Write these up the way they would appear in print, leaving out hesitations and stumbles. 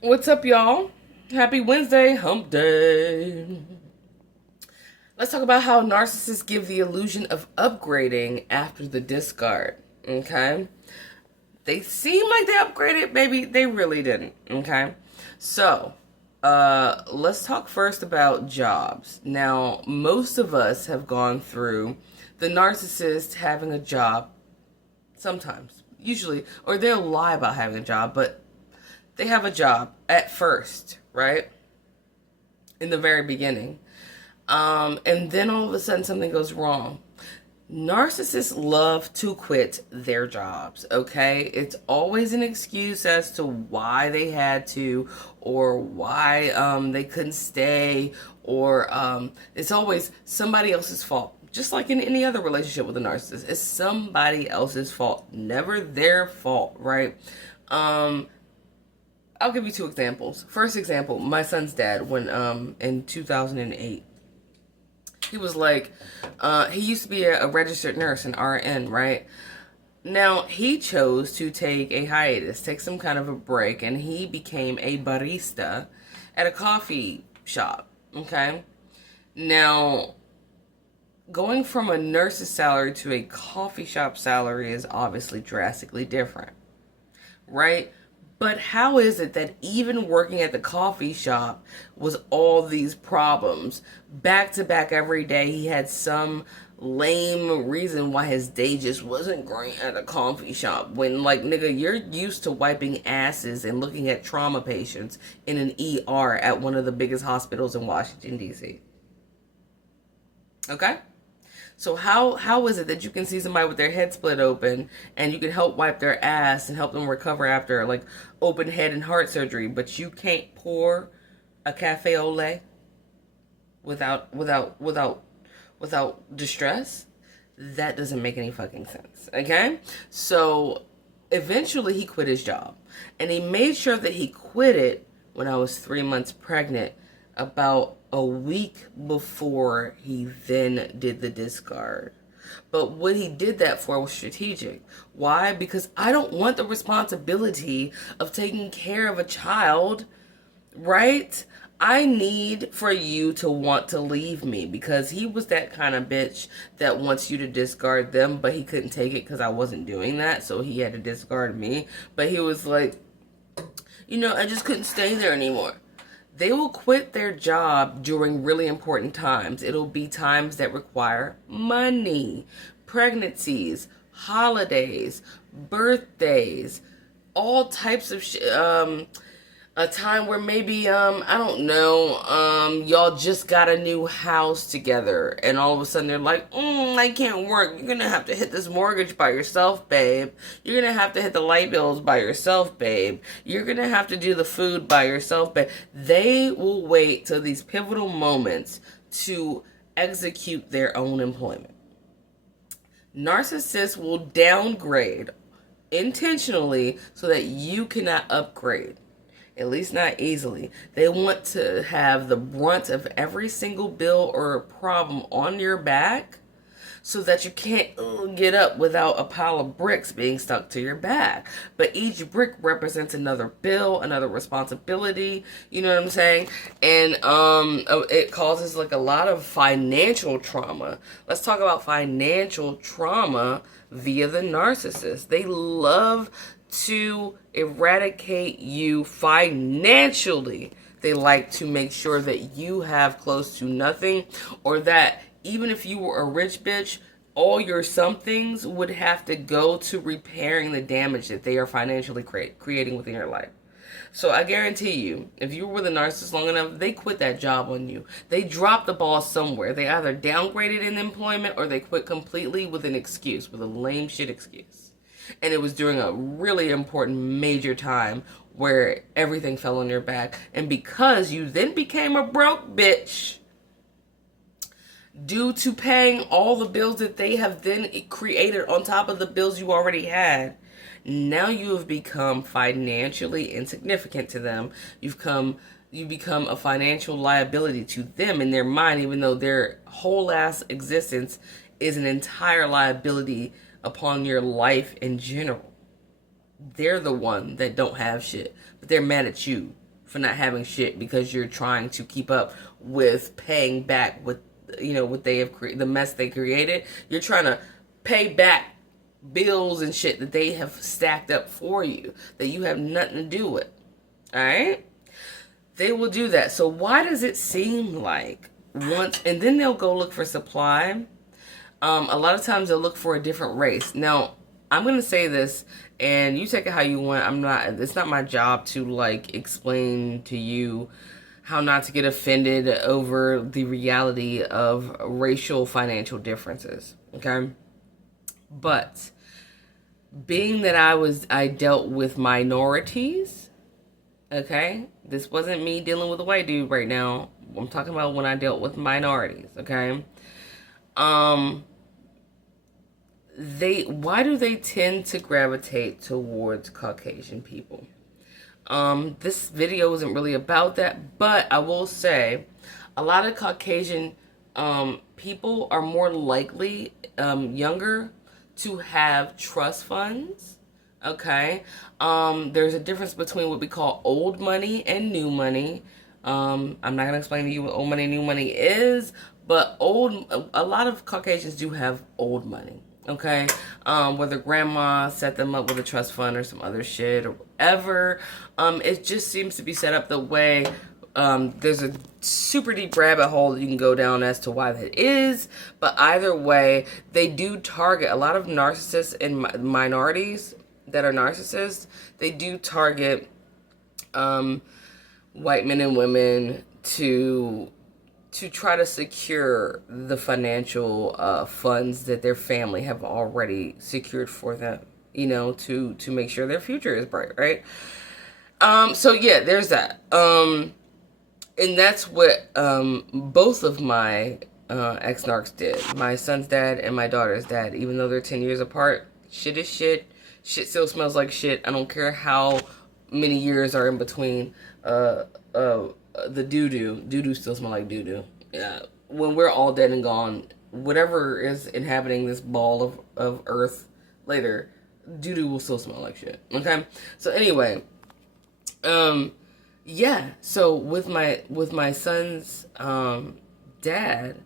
What's up, y'all? Happy Wednesday, hump day. Let's talk about how narcissists give the illusion of upgrading after the discard. Okay? They seem like they upgraded, maybe they really didn't. Okay? So, let's talk first about jobs. Now, most of us have gone through the narcissist having a job sometimes, usually, or they'll lie about having a job, but they have a job at first, right? In the very beginning. And then all of a sudden something goes wrong. Narcissists love to quit their jobs, okay? It's always an excuse as to why they had to or why they couldn't stay, or it's always somebody else's fault. Just like in any other relationship with a narcissist, it's somebody else's fault, never their fault, right? I'll give you two examples. First example, my son's dad, when in 2008, he was like, he used to be a registered nurse, an RN, right? Now, he chose to take a hiatus, take some kind of a break, and he became a barista at a coffee shop, okay? Now, going from a nurse's salary to a coffee shop salary is obviously drastically different, right? But how is it that even working at the coffee shop was all these problems? Back to back every day, he had some lame reason why his day just wasn't great at a coffee shop. When, like, nigga, you're used to wiping asses and looking at trauma patients in an ER at one of the biggest hospitals in Washington, D.C. Okay? So how is it that you can see somebody with their head split open and you can help wipe their ass and help them recover after like open head and heart surgery, but you can't pour a cafe au lait without distress? That doesn't make any fucking sense. Okay? So eventually he quit his job. And he made sure that he quit it when I was 3 months pregnant, about a week before he then did the discard. But what he did that for was strategic. Why? Because I don't want the responsibility of taking care of a child, right? I need for you to want to leave me, because he was that kind of bitch that wants you to discard them, but he couldn't take it because I wasn't doing that, so he had to discard me. But he was like, I just couldn't stay there anymore. They will quit their job during really important times. It'll be times that require money, pregnancies, holidays, birthdays, all types of shit. A time where maybe I don't know, y'all just got a new house together and all of a sudden they're like, I can't work. You're gonna have to hit this mortgage by yourself, babe. You're gonna have to hit the light bills by yourself, babe. You're gonna have to do the food by yourself, babe. They will wait till these pivotal moments to execute their own employment. Narcissists will downgrade intentionally so that you cannot upgrade, at least not easily. They want to have the brunt of every single bill or problem on your back so that you can't get up without a pile of bricks being stuck to your back. But each brick represents another bill, another responsibility, you know what I'm saying? And it causes like a lot of financial trauma. Let's talk about financial trauma via the narcissist. They love to eradicate you financially. They like to make sure that you have close to nothing, or that even if you were a rich bitch, all your somethings would have to go to repairing the damage that they are financially creating within your life. So I guarantee you, if you were with a narcissist long enough, they quit that job on you. They dropped the ball somewhere. They either downgraded in employment or they quit completely with an excuse, with a lame shit excuse. And it was during a really important major time where everything fell on your back. And because you then became a broke bitch, due to paying all the bills that they have then created on top of the bills you already had, now you have become financially insignificant to them. You become a financial liability to them in their mind, even though their whole ass existence is an entire liability upon your life in general. They're the one that don't have shit, but they're mad at you for not having shit because you're trying to keep up with paying back what what they have the mess they created. You're trying to pay back bills and shit that they have stacked up for you that you have nothing to do with. All right? They will do that. So why does it seem like once, and then they'll go look for supply. A lot of times they'll look for a different race. Now, I'm going to say this, and you take it how you want. It's not my job to like explain to you how not to get offended over the reality of racial financial differences. Okay. But being that I dealt with minorities, okay? This wasn't me dealing with a white dude right now. I'm talking about when I dealt with minorities, okay? Why do they tend to gravitate towards Caucasian people? This video isn't really about that, but I will say a lot of Caucasian people are more likely younger to have trust funds. Okay. There's a difference between what we call old money and new money. I'm not going to explain to you what old money and new money is, but a lot of Caucasians do have old money. Okay. Whether grandma set them up with a trust fund or some other shit or whatever. It just seems to be set up the way. There's a super deep rabbit hole that you can go down as to why that is. But either way, they do target a lot of narcissists and minorities that are narcissists. They do target white men and women to try to secure the financial funds that their family have already secured for them, to make sure their future is bright, right? So yeah, there's that. And that's what both of my ex-narcs did. My son's dad and my daughter's dad, even though they're 10 years apart, shit is shit. Shit still smells like shit. I don't care how many years are in between the doo-doo. Doo-doo still smell like doo-doo. Yeah. When we're all dead and gone, whatever is inhabiting this ball of earth later, doo-doo will still smell like shit. Okay? So anyway, yeah, so with my son's dad,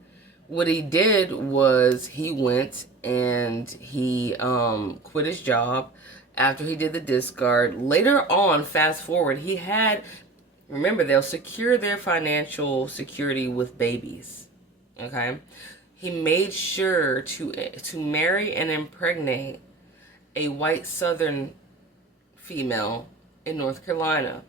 what he did was he went and he quit his job after he did the disgaurd. Later on, fast forward, remember, they'll secure their financial security with babies. Okay? He made sure to marry and impregnate a white Southern female in North Carolina.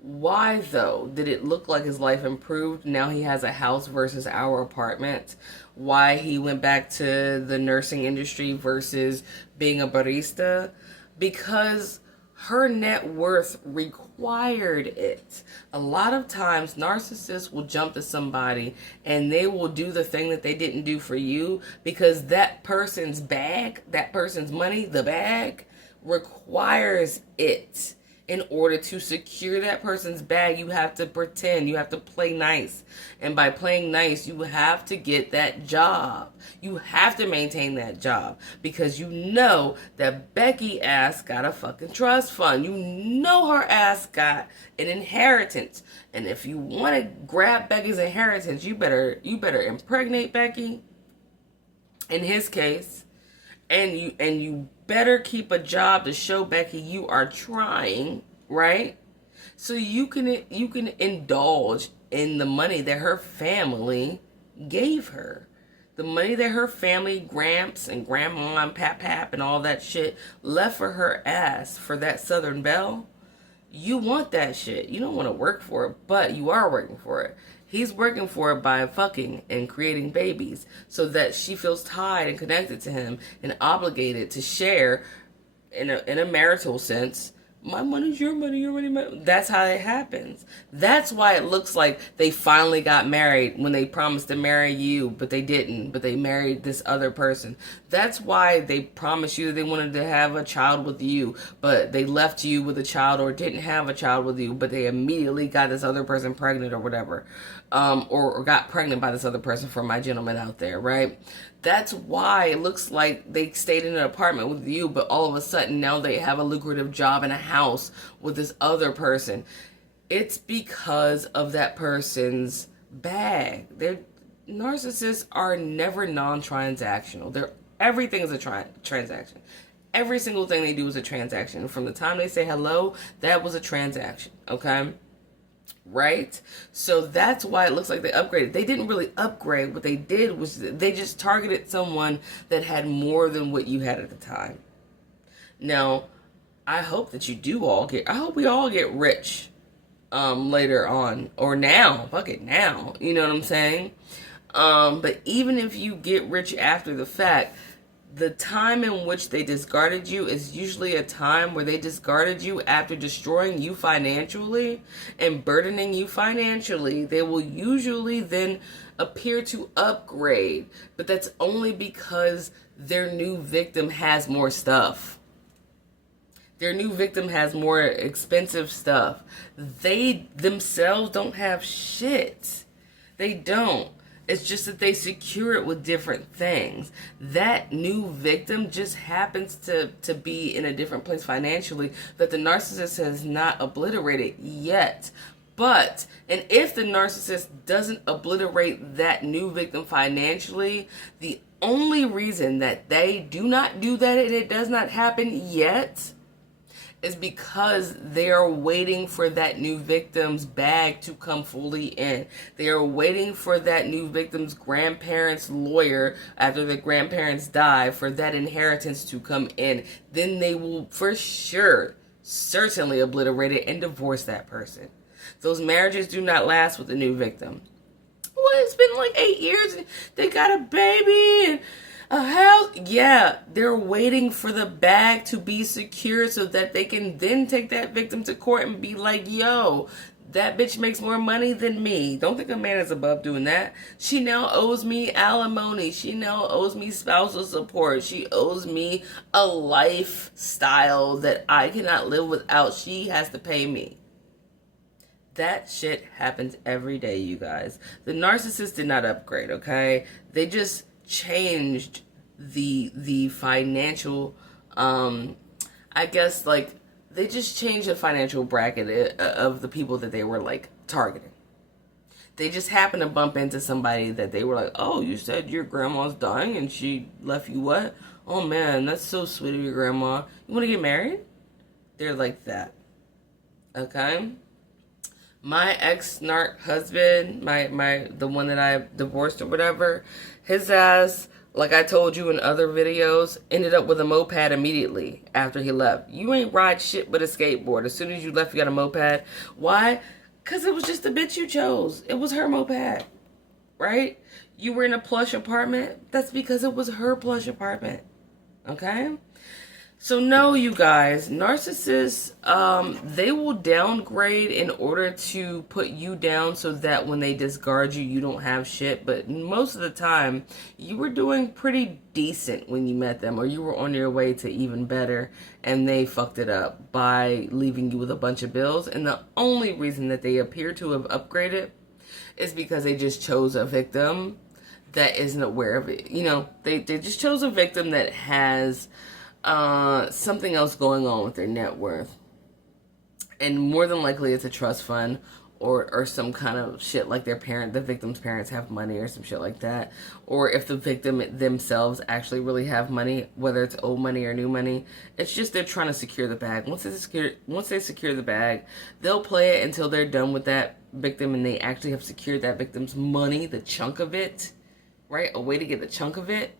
Why, though, did it look like his life improved? Now he has a house versus our apartment. Why he went back to the nursing industry versus being a barista? Because her net worth required it. A lot of times, narcissists will jump to somebody and they will do the thing that they didn't do for you because that person's bag, that person's money, the bag, requires it. In order to secure that person's bag, you have to pretend. You have to play nice. And by playing nice, you have to get that job. You have to maintain that job. Because you know that Becky ass got a fucking trust fund. You know her ass got an inheritance. And if you want to grab Becky's inheritance, you better impregnate Becky. In his case. And you better keep a job to show Becky you are trying, right? So you can indulge in the money that her family gave her. The money that her family, Gramps and Grandma and Pap and all that shit left for her ass for that Southern Belle. You want that shit. You don't want to work for it, but you are working for it. He's working for it by fucking and creating babies so that she feels tied and connected to him and obligated to share in a marital sense. My money's your money, your money, my... That's how it happens. That's why it looks like they finally got married when they promised to marry you, but they didn't. But they married this other person. That's why they promised you that they wanted to have a child with you, but they left you with a child or didn't have a child with you, but they immediately got this other person pregnant or whatever. Or got pregnant by this other person for my gentleman out there, right? That's why it looks like they stayed in an apartment with you, but all of a sudden now they have a lucrative job and a house with this other person. It's because of that person's bag. Their narcissists are never non-transactional. Everything is a transaction. Every single thing they do is a transaction. From the time they say hello, that was a transaction. Okay? Right? So that's why it looks like they upgraded. They didn't really upgrade. What they did was they just targeted someone that had more than what you had at the time. Now, I hope that you do all get, I hope we all get rich later on, or now. Fuck it, now. You know what I'm saying? But even if you get rich after the fact, the time in which they discarded you is usually a time where they discarded you after destroying you financially and burdening you financially. They will usually then appear to upgrade, but that's only because their new victim has more stuff. Their new victim has more expensive stuff. They themselves don't have shit. They don't. It's just that they secure it with different things. That new victim just happens to be in a different place financially that the narcissist has not obliterated yet. But, and if the narcissist doesn't obliterate that new victim financially, the only reason that they do not do that and it does not happen yet is because they are waiting for that new victim's bag to come fully in. They are waiting for that new victim's grandparents' lawyer after the grandparents die for that inheritance to come in. Then they will for sure, certainly obliterate it and divorce that person. Those marriages do not last with the new victim. Well, it's been like 8 years and they got a baby and a house. Yeah, they're waiting for the bag to be secure so that they can then take that victim to court and be like, yo, that bitch makes more money than me. Don't think a man is above doing that. She now owes me alimony. She now owes me spousal support. She owes me a lifestyle that I cannot live without. She has to pay me. That shit happens every day, you guys. The narcissist did not upgrade, okay? They just changed the financial, I guess, like, they just changed the financial bracket of the people that they were, like, targeting. They just happened to bump into somebody that they were like, oh, you said your grandma's dying and she left you what? Oh, man, that's so sweet of your grandma. You want to get married? They're like that. Okay? My ex-narc husband, the one that I divorced or whatever, his ass, like I told you in other videos, ended up with a moped immediately after he left. You ain't ride shit but a skateboard. As soon as you left, you got a moped. Why? Because it was just the bitch you chose. It was her moped, right? You were in a plush apartment. That's because it was her plush apartment, okay? So no, you guys, narcissists, they will downgrade in order to put you down so that when they discard you, you don't have shit. But most of the time, you were doing pretty decent when you met them, or you were on your way to even better, and they fucked it up by leaving you with a bunch of bills. And the only reason that they appear to have upgraded is because they just chose a victim that isn't aware of it. You know, they just chose a victim that has something else going on with their net worth, and more than likely it's a trust fund or some kind of shit like the victim's parents have money or some shit like that, or if the victim themselves actually really have money, whether it's old money or new money. It's just they're trying to secure the bag. Once they secure the bag, they'll play it until they're done with that victim and they actually have secured that victim's money, the chunk of it, right? A way to get the chunk of it.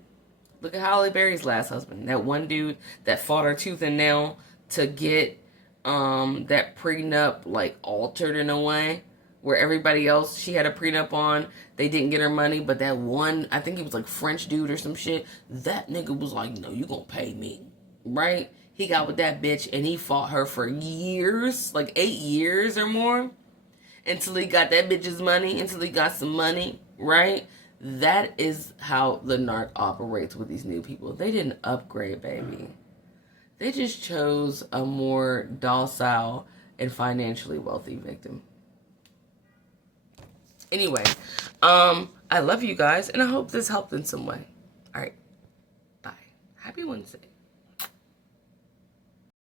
Look at Halle Berry's last husband. That one dude that fought her tooth and nail to get that prenup like altered in a way where everybody else she had a prenup on, they didn't get her money, but that one, I think he was like French dude or some shit, that nigga was like, no, you gonna pay me, right? He got with that bitch and he fought her for years, like 8 years or more, until he got that bitch's money, until he got some money, right? That is how the narc operates with these new people. They didn't upgrade, baby. They just chose a more docile and financially wealthy victim. Anyway, I love you guys, and I hope this helped in some way. All right, bye. Happy Wednesday.